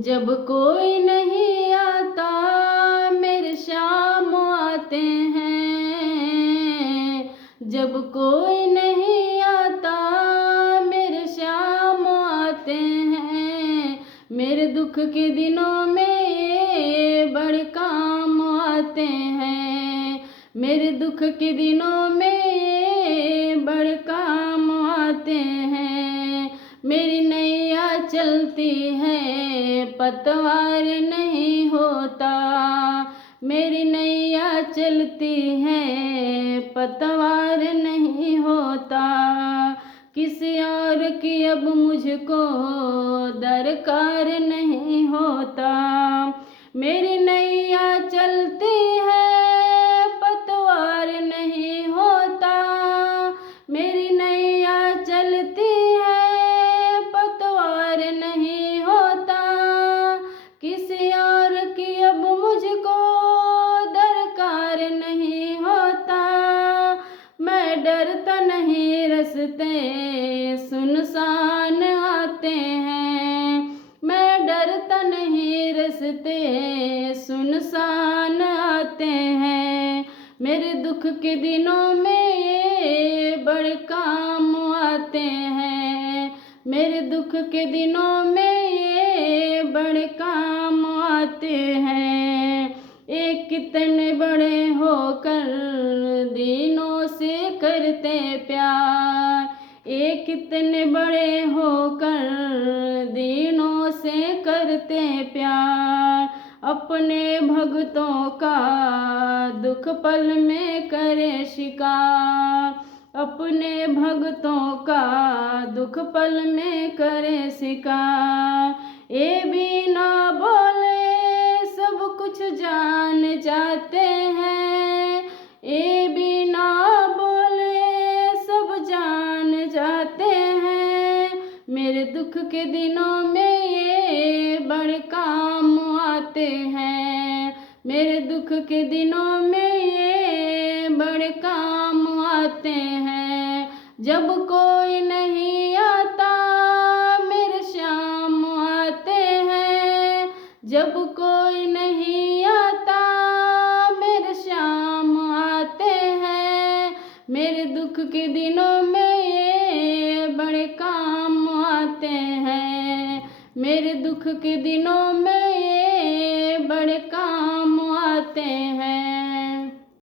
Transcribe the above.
जब कोई नहीं आता मेरे शाम आते हैं। जब कोई नहीं आता मेरे शाम आते हैं। मेरे दुख के दिनों में बड़े काम आते हैं। मेरे दुख के दिनों में बड़े काम आते हैं। मेरी नैया चलती है पतवार नहीं होता। मेरी नैया चलती है पतवार नहीं होता। किसी और की अब मुझको दरकार नहीं होता। मेरी नैया चलती है पतवार नहीं होता। मेरी नैया चलती है पतवार नहीं होता। किसी और की अब मुझको दरकार नहीं होता। मैं डरता नहीं रास्ते सुनसान आते हैं। मैं डरता नहीं रास्ते सुनसान आते हैं। मेरे दुख के दिनों में बड़े काम आते हैं। मेरे दुख के दिनों में बड़े काम आते हैं। एक कितने बड़े होकर दिनों से करते प्यार। एक कितने बड़े होकर दिनों से करते प्यार। अपने भक्तों का दुख पल में करे शिकार। अपने भक्तों का दुख पल में करे शिकार। ये भी ना बोले सब कुछ जान जाते हैं। ये भी ना बोले सब जान जाते हैं। मेरे दुख के दिनों में ये बड़े काम आते हैं। मेरे दुख के दिनों में ये बड़े काम आते हैं। जब कोई नहीं आता मेरे शाम आते हैं। जब कोई नहीं आता मेरे शाम आते हैं। मेरे दुख के दिनों में ये बड़े काम आते हैं। मेरे दुख के दिनों में ये बड़े काम आते हैं।